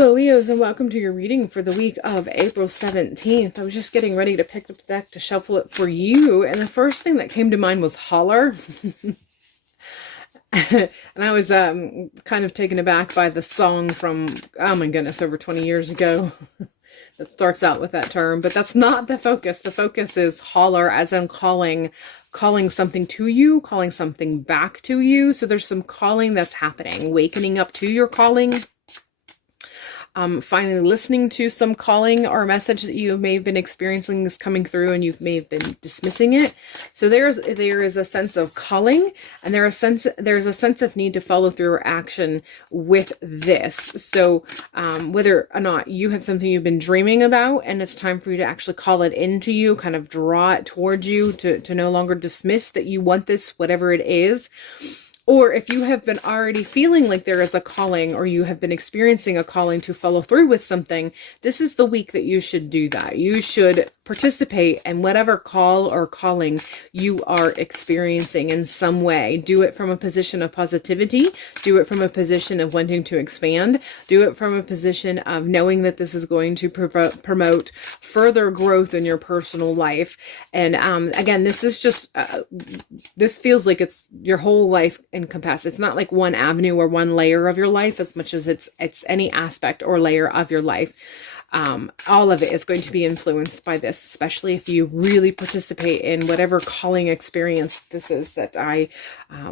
Hello Leos, and welcome to your reading for the week of April 17th. I was just getting ready to pick up the deck to shuffle it for you, and the first thing that came to mind was holler. And I was kind of taken aback by the song from, oh my goodness, over 20 years ago that starts out with that term, but that's not the focus. The focus is holler, as in calling something to you, calling something back to you. So there's some calling that's happening, wakening up to your calling. Finally listening to some calling or message that you may have been experiencing is coming through and you may have been dismissing it. So there is a sense of calling, and there's a sense of need to follow through or action with this. So whether or not you have something you've been dreaming about and it's time for you to actually call it into you, kind of draw it towards you, to no longer dismiss that you want this, whatever it is. Or if you have been already feeling like there is a calling, or you have been experiencing a calling to follow through with something, this is the week that you should do that. You should participate in whatever call or calling you are experiencing in some way. Do it from a position of positivity. Do it from a position of wanting to expand. Do it from a position of knowing that this is going to promote further growth in your personal life. And again, this is just, this feels like it's your whole life encompassed. It's not like one avenue or one layer of your life, as much as it's any aspect or layer of your life. All of it is going to be influenced by this, especially if you really participate in whatever calling experience this is that I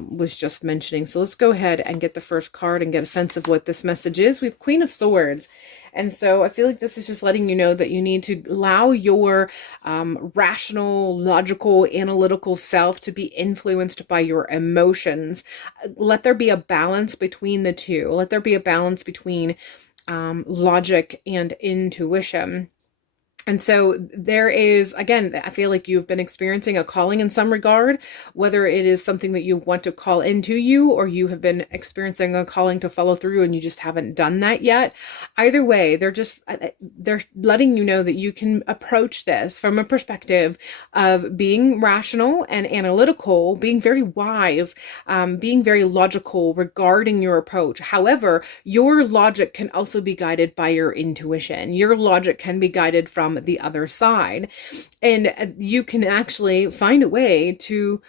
was just mentioning. So let's go ahead and get the first card and get a sense of what this message is. We have Queen of Swords. And so I feel like this is just letting you know that you need to allow your rational, logical, analytical self to be influenced by your emotions. Let there be a balance between the two. Let there be a balance between logic and intuition. And so there is, again, I feel like you've been experiencing a calling in some regard, whether it is something that you want to call into you, or you have been experiencing a calling to follow through and you just haven't done that yet. Either way, they're letting you know that you can approach this from a perspective of being rational and analytical, being very wise, being very logical regarding your approach. However, your logic can also be guided by your intuition. Your logic can be guided from the other side, and you can actually find a way to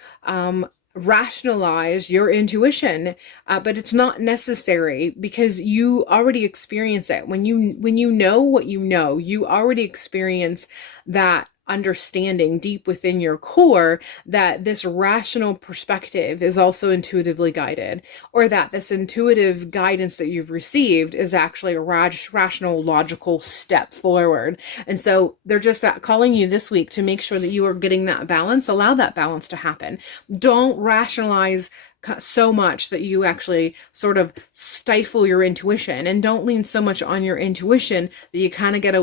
rationalize your intuition, but it's not necessary, because you already experience it. When you know what you know, you already experience that understanding deep within your core that this rational perspective is also intuitively guided, or that this intuitive guidance that you've received is actually a rational, logical step forward. And so they're just calling you this week to make sure that you are getting that balance. Allow that balance to happen. Don't rationalize so much that you actually sort of stifle your intuition, and don't lean so much on your intuition that you kind of get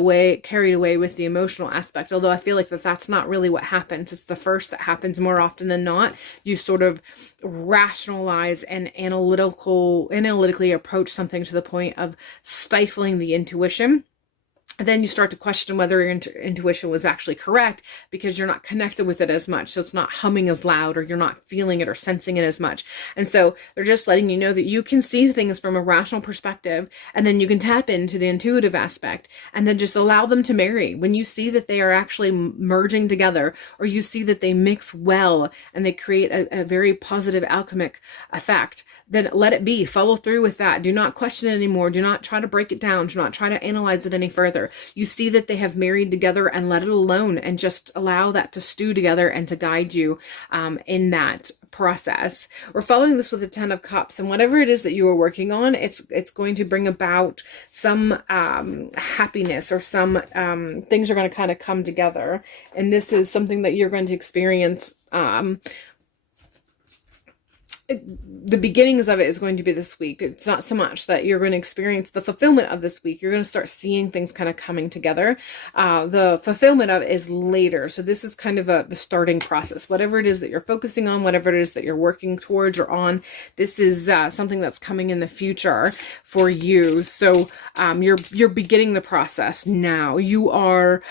carried away with the emotional aspect. Although I feel like that's not really what happens. It's the first that happens more often than not. You sort of rationalize and analytically approach something to the point of stifling the intuition. And then you start to question whether your intuition was actually correct, because you're not connected with it as much. So it's not humming as loud, or you're not feeling it or sensing it as much. And so they're just letting you know that you can see things from a rational perspective, and then you can tap into the intuitive aspect, and then just allow them to marry. When you see that they are actually merging together, or you see that they mix well and they create a very positive alchemic effect, then let it be. Follow through with that. Do not question it anymore. Do not try to break it down. Do not try to analyze it any further. You see that they have married together, and let it alone, and just allow that to stew together and to guide you in that process. We're following this with the 10 of Cups, and whatever it is that you are working on, it's going to bring about some happiness, or some things are going to kind of come together. And this is something that you're going to experience. The beginnings of it is going to be this week. It's not so much that you're going to experience the fulfillment of this week. You're going to start seeing things kind of coming together. The fulfillment of it is later. So this is kind of the starting process. Whatever it is that you're focusing on, whatever it is that you're working towards or on, this is something that's coming in the future for you. So you're beginning the process now. You are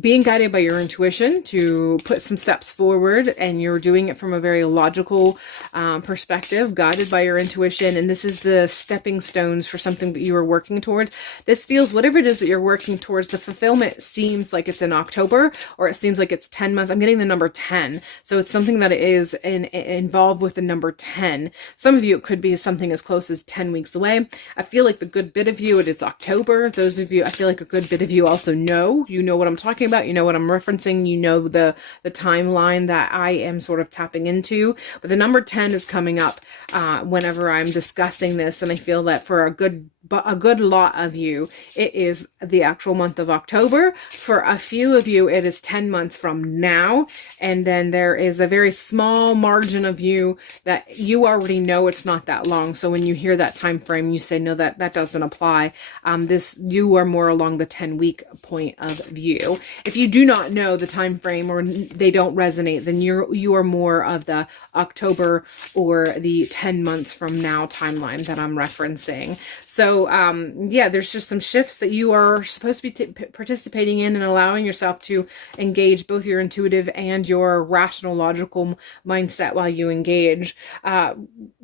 being guided by your intuition to put some steps forward, and you're doing it from a very logical perspective, guided by your intuition. And this is the stepping stones for something that you are working towards. This feels, whatever it is that you're working towards, the fulfillment seems like it's in October, or it seems like it's 10 months. I'm getting the number 10. So it's something that is involved with the number 10. Some of you, it could be something as close as 10 weeks away. I feel like the good bit of you, it is October. Those of you, I feel like a good bit of you also you know what I'm talking about. You know what I'm referencing. You know the timeline that I am sort of tapping into. But the number 10 is coming up whenever I'm discussing this. And I feel that for a good lot of you, it is the actual month of October. For a few of you, it is 10 months from now. And then there is a very small margin of you that you already know it's not that long. So when you hear that time frame, you say, no, that doesn't apply. You are more along the 10-week point of view. If you do not know the time frame, or they don't resonate, then you are more of the October or the 10 months from now timeline that I'm referencing. So yeah, there's just some shifts that you are supposed to be participating in, and allowing yourself to engage both your intuitive and your rational, logical mindset while you engage.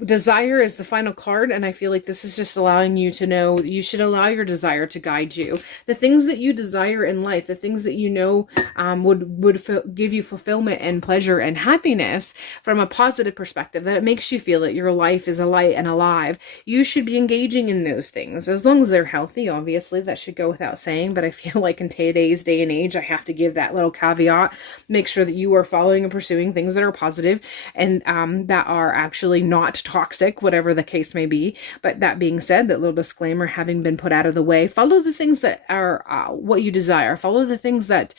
Desire is the final card, and I feel like this is just allowing you to know you should allow your desire to guide you. The things that you desire in life, the things that you know would give you fulfillment and pleasure and happiness from a positive perspective, that it makes you feel that your life is alight and alive. You should be engaging in those things, as long as they're healthy. Obviously, that should go without saying, but I feel like in today's day and age, I have to give that little caveat. Make sure that you are following and pursuing things that are positive and that are actually not toxic, whatever the case may be. But that being said, that little disclaimer having been put out of the way, follow the things that are what you desire. Follow the things that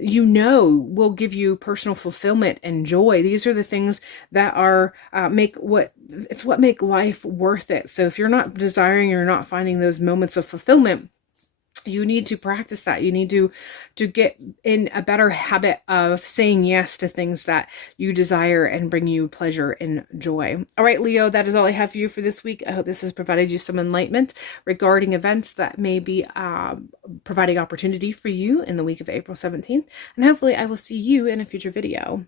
you know will give you personal fulfillment and joy. These are the things that are what make life worth it. So if you're not desiring, you're not finding those moments of fulfillment, you need to practice that. You need to get in a better habit of saying yes to things that you desire and bring you pleasure and joy. All right, Leo, that is all I have for you for this week. I hope this has provided you some enlightenment regarding events that may be providing opportunity for you in the week of April 17th. And hopefully I will see you in a future video.